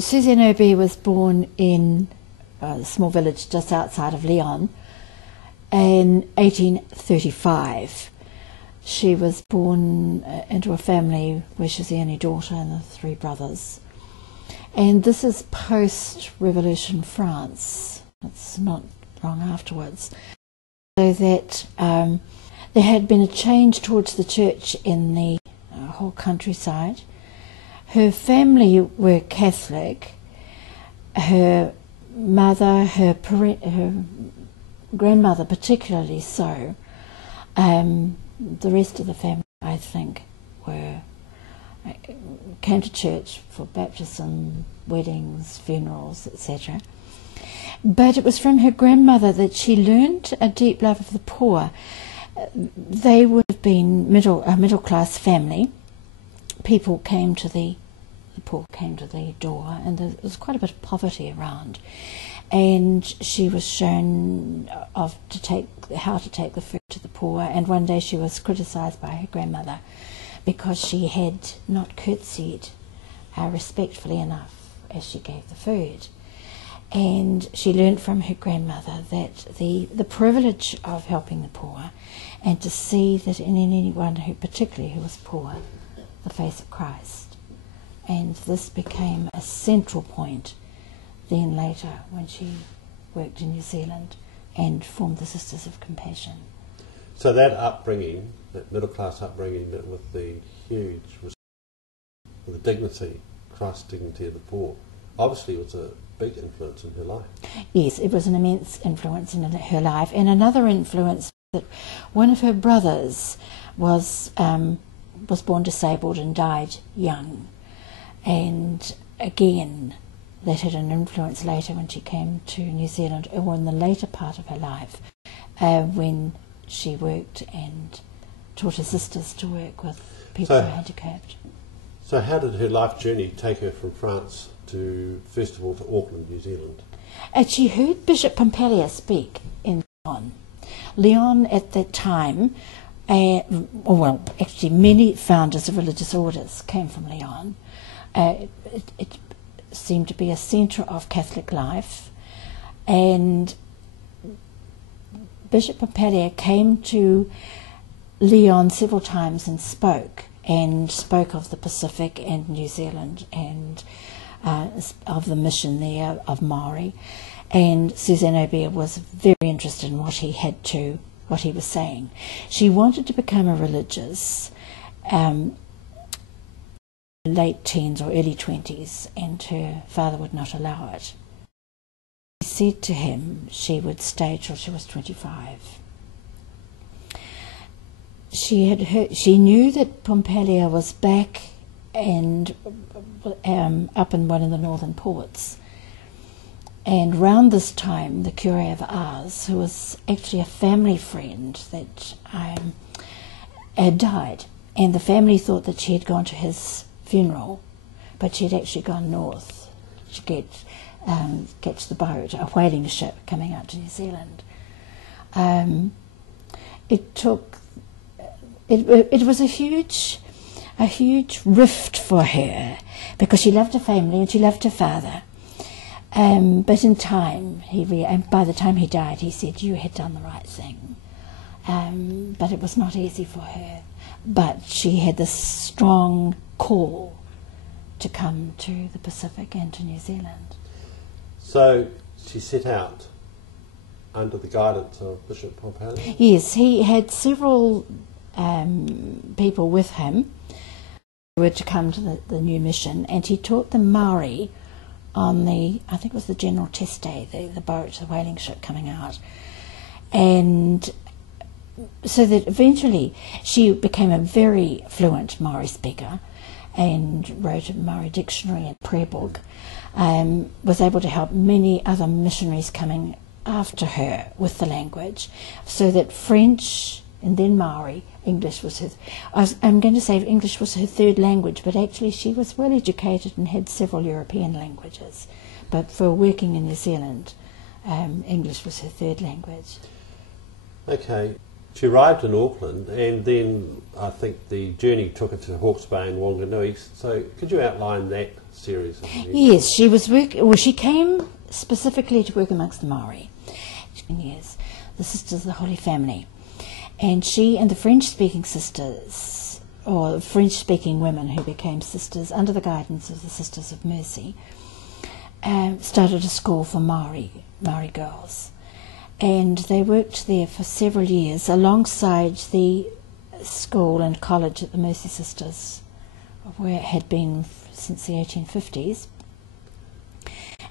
Suzanne Aubert was born in a small village just outside of Lyon in 1835. She was born into a family where she's the only daughter and the 3 brothers. And this is post-Revolution France. It's not long afterwards. So that there had been a change towards the church in the whole countryside. Her family were Catholic. Her mother, her grandmother particularly so. The rest of the family, I think, came to church for baptism, weddings, funerals, etc. But it was from her grandmother that she learned a deep love of the poor. They would have been a middle-class family. People came to the poor came to the door, and there was quite a bit of poverty around. And she was shown how to take the food to the poor. And one day she was criticised by her grandmother because she had not curtsied respectfully enough as she gave the food. And she learnt from her grandmother that the privilege of helping the poor, and to see that in anyone particularly who was poor, the face of Christ. And this became a central point then later when she worked in New Zealand and formed the Sisters of Compassion. So that upbringing, that middle-class upbringing with the huge, with the dignity, Christ's dignity of the poor, obviously was a big influence in her life. Yes, it was an immense influence in her life. And another influence, that one of her brothers was born disabled and died young. And again, that had an influence later when she came to New Zealand, or in the later part of her life, when she worked and taught her sisters to work with people who were handicapped. So how did her life journey take her from France to, first of all, to Auckland, New Zealand? And she heard Bishop Pompallier speak in Lyon. Lyon at that time, well, actually many founders of religious orders came from Lyon. It seemed to be a centre of Catholic life, and Bishop Pompallier came to Lyon several times and spoke of the Pacific and New Zealand and of the mission there of Maori. And Suzanne Aubert was very interested in what he was saying. She wanted to become a religious, late teens or early 20s, and her father would not allow it. He said to him she would stay till she was 25. She knew that Pompallier was back and up in one of the northern ports. And round this time, the Curé of Ars, who was actually a family friend, that had died, and the family thought that she had gone to his funeral, but she had actually gone north to catch the boat, a whaling ship coming out to New Zealand. It was a huge rift for her, because she loved her family and she loved her father. But in time, by the time he died, he said, "You had done the right thing." But it was not easy for her. But she had this strong call to come to the Pacific and to New Zealand. So she set out under the guidance of Bishop Pompallier? Yes, he had several people with him who were to come to the new mission, and he taught them Maori on I think it was the General Teste, the boat, the whaling ship coming out. And so that eventually she became a very fluent Maori speaker and wrote a Maori dictionary and prayer book, was able to help many other missionaries coming after her with the language, so that French and then Maori, English was her, I'm going to say English was her third language, but actually she was well educated and had several European languages. But for working in New Zealand, English was her third language. Okay, she arrived in Auckland, and then I think the journey took her to Hawke's Bay and Wanganui. So could you outline that series of events? Yes, she was she came specifically to work amongst the Maori. Yes, the Sisters of the Holy Family. And she and the French-speaking sisters, or French-speaking women who became sisters under the guidance of the Sisters of Mercy, started a school for Maori girls. And they worked there for several years alongside the school and college at the Mercy Sisters, where it had been since the 1850s.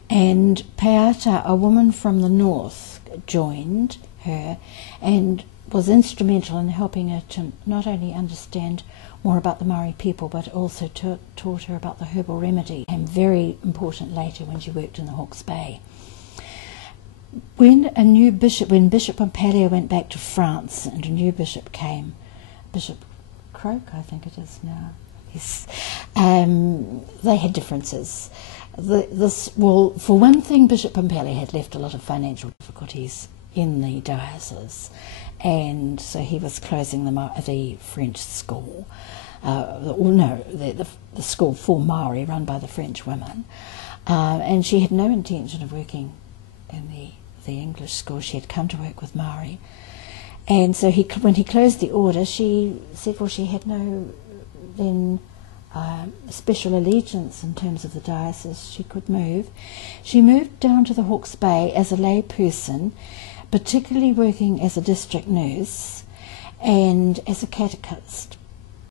And Peata, a woman from the north, joined her and was instrumental in helping her to not only understand more about the Maori people, but also taught her about the herbal remedy, and very important later when she worked in the Hawke's Bay. When Bishop Pompalio went back to France and a new bishop came, Bishop Croke, I think it is now, yes, they had differences. For one thing, Bishop Pompalio had left a lot of financial difficulties in the diocese, and so he was closing the French school, the school for Maori run by the French women, and she had no intention of working in the English school. She had come to work with Maori, and so when he closed the order, she said, well, she had no special allegiance in terms of the diocese. She could move. She moved down to the Hawke's Bay as a lay person, particularly working as a district nurse and as a catechist.